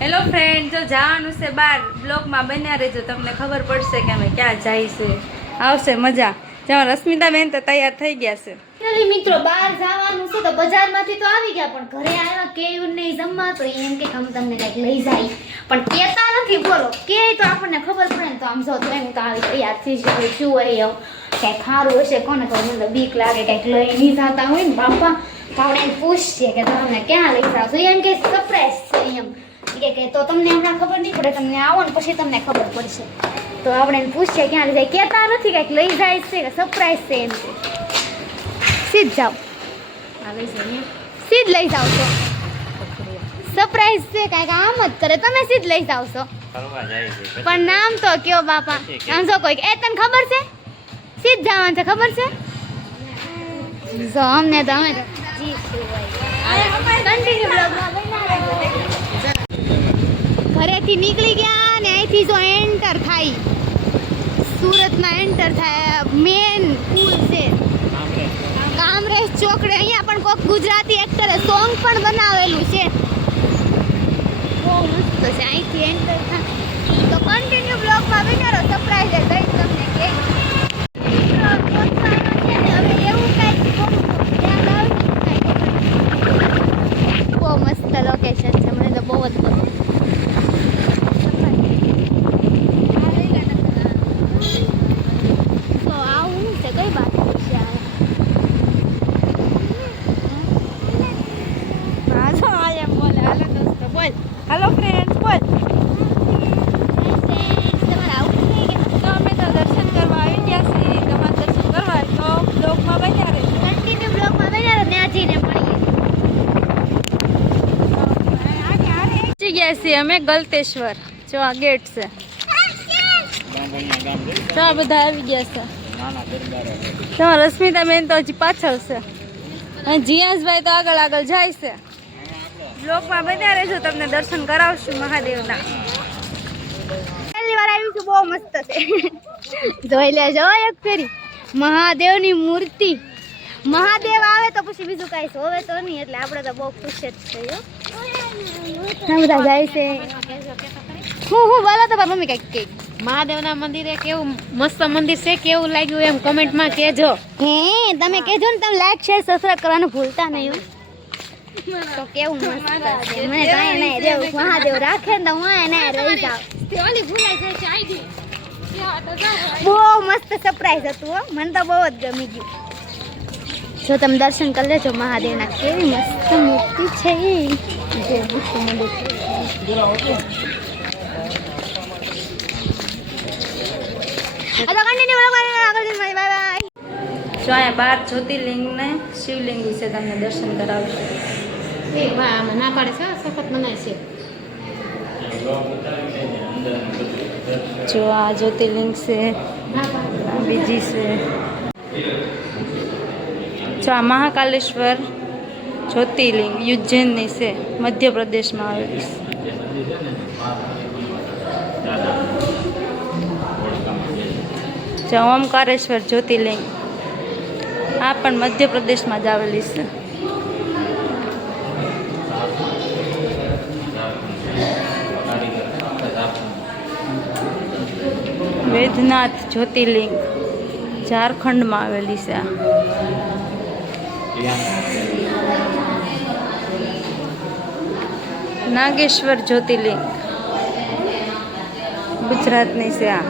Hello friend, જો જવાનું છે બહાર, બ્લોગમાં બન્યા રહેજો, તમને ખબર પડશે કે અમે ક્યાં જાય છે. આવશે મજા. જેમાં રશ્મિતાબેન તો તૈયાર થઈ ગયા છે. મિત્રો બહાર જવાનું છે તો બજારમાંથી તો આવી ગયા, પણ ઘરે આવ્યા કેવું નહીં જમવા, તો એમ કે અમે તમને કંઈક લઈ જાય, પણ કહેતા નથી. બોલો કે તો આપણને ખબર પડે ને. તો આમ જો તો એમ તો આવી તૈયાર થઈ જાય, શું હોય કંઈક ખારું હશે, કોને ખબર. મને તો બીક લાગે કંઈક લઈ નહીં જતા હોય ને બાપા. તો આપણે એને પૂછીએ કે તમે ક્યાં લઈ જાવ છો, એમ કે સરપ્રાઈઝ છે એમ કે તો તમને હમણાં ખબર નહીં પડે, તમને આવો ને પછી તમને ખબર પડશે. તો આપણે એને પૂછીએ ક્યાં લઈ જાય. કહેતા નથી કંઈક લઈ જાય છે કે સરપ્રાઈઝ છે એમ કે. સીધ જાઓ, સીધ લઈ જાવ છો. સરપ્રાઈઝ છે કાંઈક આમ જ કરે, તમે સીધ લઈ જાવ છો. પણ નામ તો કયો બાપા, આમ જો કોઈ એ તને ખબર છે સીધ જવાનું છે, ખબર છે? જો અમને તો અમે ઘરેથી નીકળી ગયા ને અહીંથી જો એન્ટર થાય, સુરતમાં એન્ટર થાય. મેન પુલ છે કામરેજ ચોકડે. અહીંયા પણ કોઈક ગુજરાતી એક્ટરે સોંગ પણ બનાવેલું છે, બહુ મસ્ત છે. અહીંથી એન્ટર થાય તો કન્ટિન્યુ બ્લોગમાં વિચારો, સરપ્રાઈઝ કઈ તમને કે બહુ મસ્ત લોકેશન છે, મને તો બહુ જ ગમ્યું. તો આવું છે કઈ બાજુ છે? હા જો હાલ એમ બોલે. હાલો દોસ્તો બોલ. હાલો ફ્રેન્ડ્સ બોલ. તમારે આવું નહીં કે તો અમે તો દર્શન કરવા આવી ગયા છીએ. તમારે દર્શન કરવા હોય તો બ્લોગમાં બન્યા રહેજો. કન્ટિન્યુ બ્લોગમાં બેઠા ત્યાં જઈને મળીએ. પહોંચી ગયા છીએ અમે ગલતેશ્વર. જો આ ગેટ છે, તો આ બધા આવી ગયા છે. તો રશ્મિતાબેન તો હજી પાછળ છે અને જીયાસભાઈ તો આગળ આગળ જાય છે. બ્લોગમાં બન્યા રહેજો, તમને દર્શન કરાવશું મહાદેવના. પહેલી વાર આવી છું, બહુ મસ્ત છે. જોઈ લેજો એક ફેરી મહાદેવની મૂર્તિ. મહાદેવ આવે તો પછી બીજું કાંઈ હોવે તો નહીં, એટલે આપણે તો બહુ ખુશ જ છીએ. બધા જાય છે. હું બોલો તો મમ્મી કંઈક કંઈક મહાદેવના મંદિરે કેવું મસ્ત મંદિર છે, કેવું લાગ્યું એમ કમેન્ટમાં કહેજો. હે તમે કહેજો ને, તમે લાઈક શેર સબસ્ક્રાઇબ કરવાનું ભૂલતા નહીં હો. તો કેવું મસ્ત છે, મને કાંઈ નહીં દેવું. મહાદેવ રાખે ને તો હું એને રહી જાઉં. બહુ મસ્ત સરપ્રાઈઝ હતું હો, મને તો બહુ જ ગમી ગયું. જો તમે દર્શન કરી લેજો મહાદેવના, કેવી મસ્ત મૂર્તિ છે. જો અહીંયા 12 જ્યોતિર્લિંગ ને શિવલિંગ વિશે તમને દર્શન કરાવશું. ના પાડે છે, સખત મનાય છે. જો આ જ્યોતિર્લિંગ છે, આ બીજી છે. જો આ મહાકાલેશ્વર જ્યોતિર્લિંગ ઉજ્જૈનની છે, મધ્યપ્રદેશમાં આવેલી છે. જો ઓમકારેશ્વર જ્યોતિર્લિંગ, આ પણ મધ્યપ્રદેશમાં જ આવેલી છે. વૈદ્યનાથ જ્યોતિર્લિંગ ઝારખંડમાં આવેલી છે. નાગેશ્વર જ્યોતિર્લિંગ ગુજરાતની છે. આ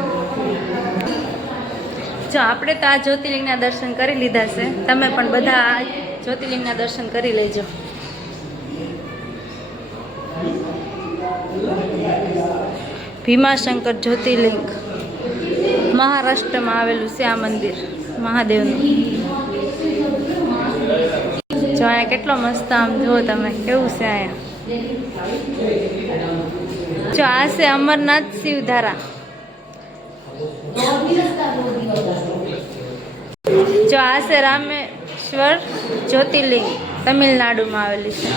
જો આપણે તો આ જ્યોતિર્લિંગના દર્શન કરી લીધા છે, તમે પણ બધા આ જ્યોતિર્લિંગના દર્શન કરી લેજો. ભીમાશંકર જ્યોતિર્લિંગ મહારાષ્ટ્રમાં આવેલું છે આ મંદિર મહાદેવનું. જો અહીંયા કેટલો મસ્ત, આમ જુઓ તમે કેવું છે અહીંયા. જો આ છે અમરનાથ શિવધારા. જો આ છે રામેશ્વર જ્યોતિર્લિંગ, તમિલનાડુમાં આવેલી છે.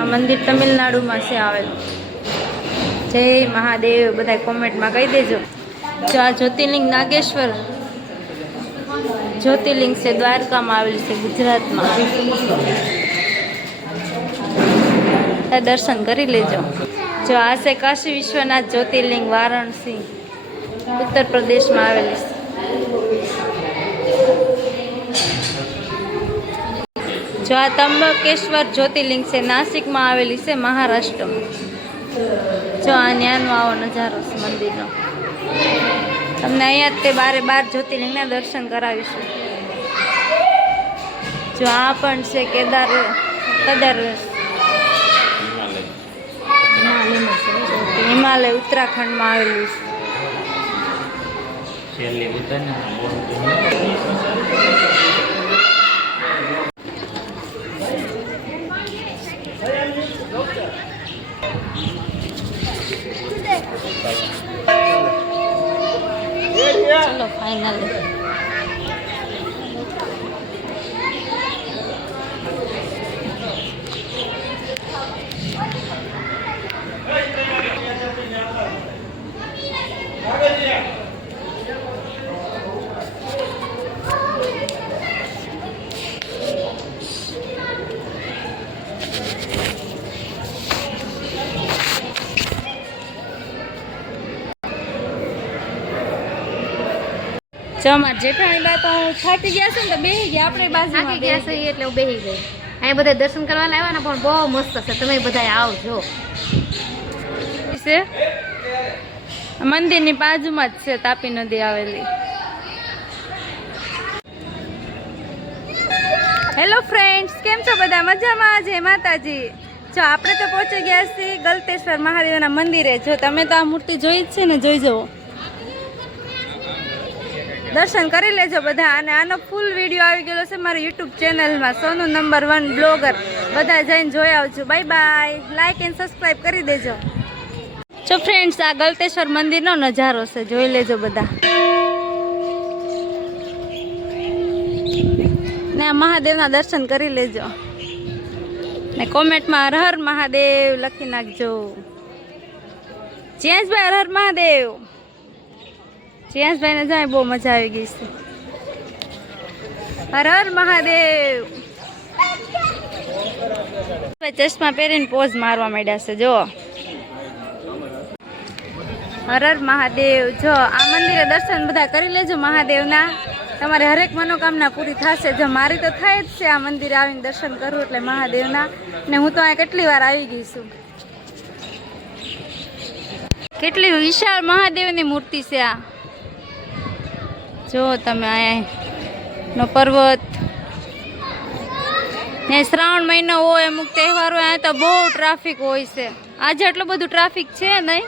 આ મંદિર તમિલનાડુમાં છે આવેલું. જય મહાદેવ બધા કોમેન્ટમાં કહી દેજો. જો આ જ્યોતિર્લિંગ નાગેશ્વર જ્યોતિર્લિંગ છે, દ્વારકામાં આવેલી છે ગુજરાતમાં. દર્શન કરી લેજો. જો આ છે કાશી વિશ્વનાથ જ્યોતિર્લિંગ વારાણસી ઉત્તર પ્રદેશમાં આવેલી છે. જો આ ત્રંબકેશ્વર જ્યોતિર્લિંગ છે નાસિકમાં આવેલી છે મહારાષ્ટ્રમાં. જો આ ન્યાનો આવો નજારો છે મંદિરનો. તમને અહીંયા તે 12 જ્યોતિર્લિંગના દર્શન કરાવીશું. જો આ પણ છે કેદાર હિમાલય ઉત્તરાખંડમાં આવેલું છે. ચલો ફાઇનલી જો અમારે જેઠાણી બા તો થાકી ગયા છે ને તો બેસી ગયા આપણે બાજુમાં થાકી ગયા છે એટલે હું બેસી ગઈ. અહીંયા બધા દર્શન કરવા આવ્યા ને પણ બહુ મસ્ત છે. તમે બધા આવજો. છે મંદિરની બાજુમાં જ છે તાપી નદી આવેલી. હેલો ફ્રેન્ડ્સ, કેમ છો બધા? મજામાં? જય માતાજી. જો આપણે તો પહોંચી ગયા છીએ ગલતેશ્વર મહાદેવના મંદિરે. જો તમે તો આ મૂર્તિ જોઈ જ છે ને, જોઈ જવો, દર્શન કરી લેજો બધા. અને આનો ફૂલ વિડીયો આવી ગયેલો છે મારી યુટ્યુબ ચેનલમાં, સોનુ નંબર 1 બ્લોગર. બધા જઈને જોઈ આવજો. Bye bye. Like and subscribe કરી દેજો. જો ફ્રેન્ડ્સ, આ ગલતેશ્વર મંદિરનો નજારો છે, જોઈ લેજો બધા. ને આ મહાદેવના દર્શન કરી લેજો ને કોમેન્ટમાં હર હર મહાદેવ લખી નાખજો. ચેન્જભાઈ હર હર મહાદેવ. ચેન્જભાઈને જાય બહુ મજા આવી ગઈ છે. હર હર મહાદેવ. ચશ્મા પહેરીને પોઝ મારવા માંડ્યા છે. જો હર હર મહાદેવ. જો આ મંદિરે દર્શન બધા કરી લેજો મહાદેવના. તમારે હરેક મનોકામના પૂરી થશે. જો મારી તો થાય જ છે આ મંદિરે આવીને દર્શન કરું એટલે મહાદેવના. ને હું તો અહીંયા કેટલી વાર આવી ગઈ છું. કેટલી વિશાળ મહાદેવની મૂર્તિ છે આ. જો તમે અહીંયાનો પર્વત ને શ્રાવણ મહિનો હોય, અમુક તહેવાર હોય, અહીંયા તો બહુ ટ્રાફિક હોય છે. આજે એટલું બધું ટ્રાફિક છે નહીં.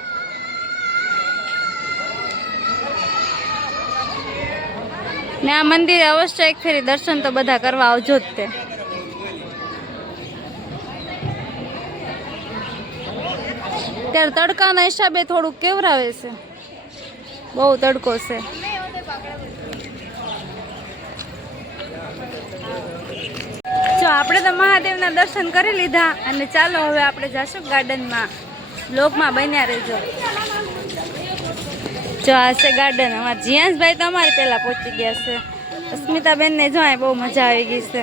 ને આ મંદિરે અવશ્ય એક ફેરી દર્શન તો બધા કરવા આવજો જ તે. ત્યારે તડકાના હિસાબે થોડુંક કેવરાવે છે, બહુ તડકો છે. જો આપણે તો મહાદેવના દર્શન કરી લીધા અને ચાલો હવે આપણે જઈશું ગાર્ડનમાં. બ્લોગમાં બન્યા રહેજો. જો આ છે ગાર્ડન. અમારા જીયાંશભાઈ તો અમારી પહેલા પહોંચી ગયા છે. અસ્મિતાબેનને જો બહુ મજા આવી ગઈ છે.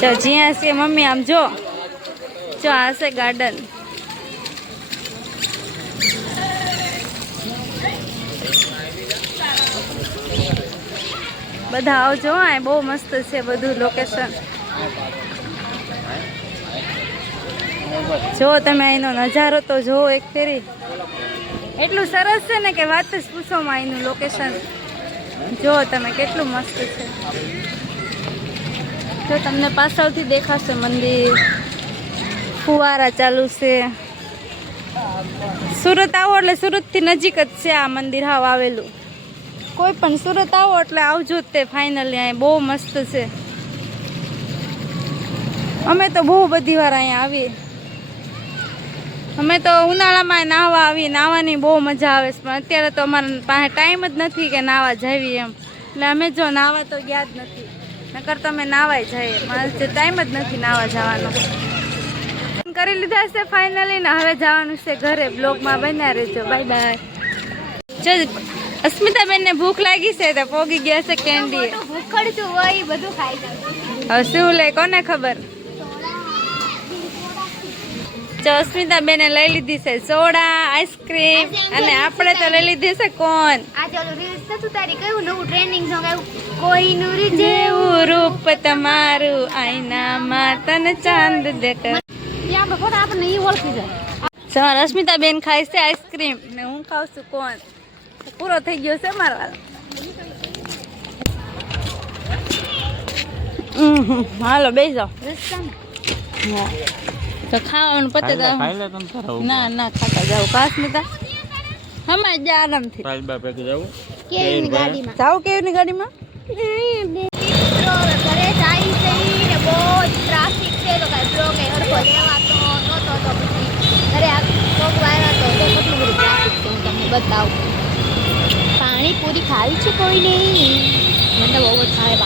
જો જીયાંશ કે મમ્મી આમ જો. જો આ છે ગાર્ડન. બધા આવજો. આ બહુ મસ્ત છે બધું લોકેશન. જો તમે અહીંનો નજારો તો જોવો એક ફેરી. એટલું સરસ છે ને કે વાત જ પૂછોમાં. અહીંનું લોકેશન જો તમે કેટલું મસ્ત છે. જો તમને પાછળથી દેખાશે મંદિર. ફુવારા ચાલુ છે. સુરત આવો એટલે સુરતથી નજીક જ છે આ મંદિર હાવ આવેલું. કોઈ પણ સુરત આવો એટલે આવજો જ તે ફાઇનલી. અહીં બહુ મસ્ત છે. અમે તો બહુ બધી વાર અહીંયા આવીએ. અમે તો ઉનાળામાં નાહવા આવીએ. નાહવાની બહુ મજા આવે છે, પણ અત્યારે તો અમારા પાસે ટાઈમ જ નથી કે નાહવા જાવી એમ. એટલે અમે જો નાહવા તો ગયા જ નથી. નકર તો અમે નાહવાય જઈએ. મારે ટાઈમ જ નથી નાહવા જવાનો. કરી લીધા છે ફાઇનલી ને હવે જવાનું છે ઘરે. બ્લોગમાં બન્યા રહેજો. Bye bye. જો અસ્મિતાબેન ને ભૂખ લાગી છે તો પોગી ગયા છે કેન્ડી. મોટું ભૂખડતું હોય બધું ખાઈ જાય. હવે શું લે કોને ખબર. જો અસ્મિતાબેને લઈ લીધી છે સોડા, આઈસ્ક્રીમ અને આપણે તો લઈ લીધી છે કોણ. આજે ઓલું રીલ્સ નતું તારી કયું નવું ટ્રેન્ડિંગ સોંગ આવ્યું કોઈનું રી જેવું રૂપ તમારું આઈનામાં તને ચાંદ દેખ. ત્યાં આપણે ફોટા આપણને એ ઓળખી જાય. સવાર અસ્મિતાબેન ખાય છે આઈસ્ક્રીમ ને હું ખાઉં છું કોણ. પૂરો થઈ ગયો છે મારો વારો. હાલો બેસો. હા તો ખાવાનું પતે તો ના ના ખાતા જાવ કાસ્મિતા હમણાં જ આરામથી કેવી ગાડીમાં જાવ કેવી ગાડીમાં. મિત્રો હવે ઘરે જાય છે ને બહુ જ ટ્રાફિક છે તો કાંઈ બ્લોગ એ હરખો લેવાતો નહોતો તો પછી ઘરે કોક આવ્યા તો કેટલું બધું ટ્રાફિક છે હું તમને બતાવું. પાણીપુરી ખાવી છે કોઈ નહીં મને તો બહુ જ ખાવે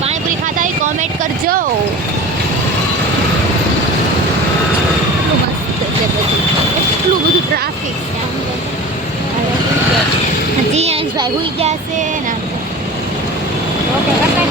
પાણીપુરી ખાતા હોય કોમેન્ટ કરજો. એટલું મસ્ત છે બધું એટલું બધું ટ્રાફિક છે આમ તો. હજી અંશભાઈ હોઈ ગયા છે ને ઓકે કટાઈ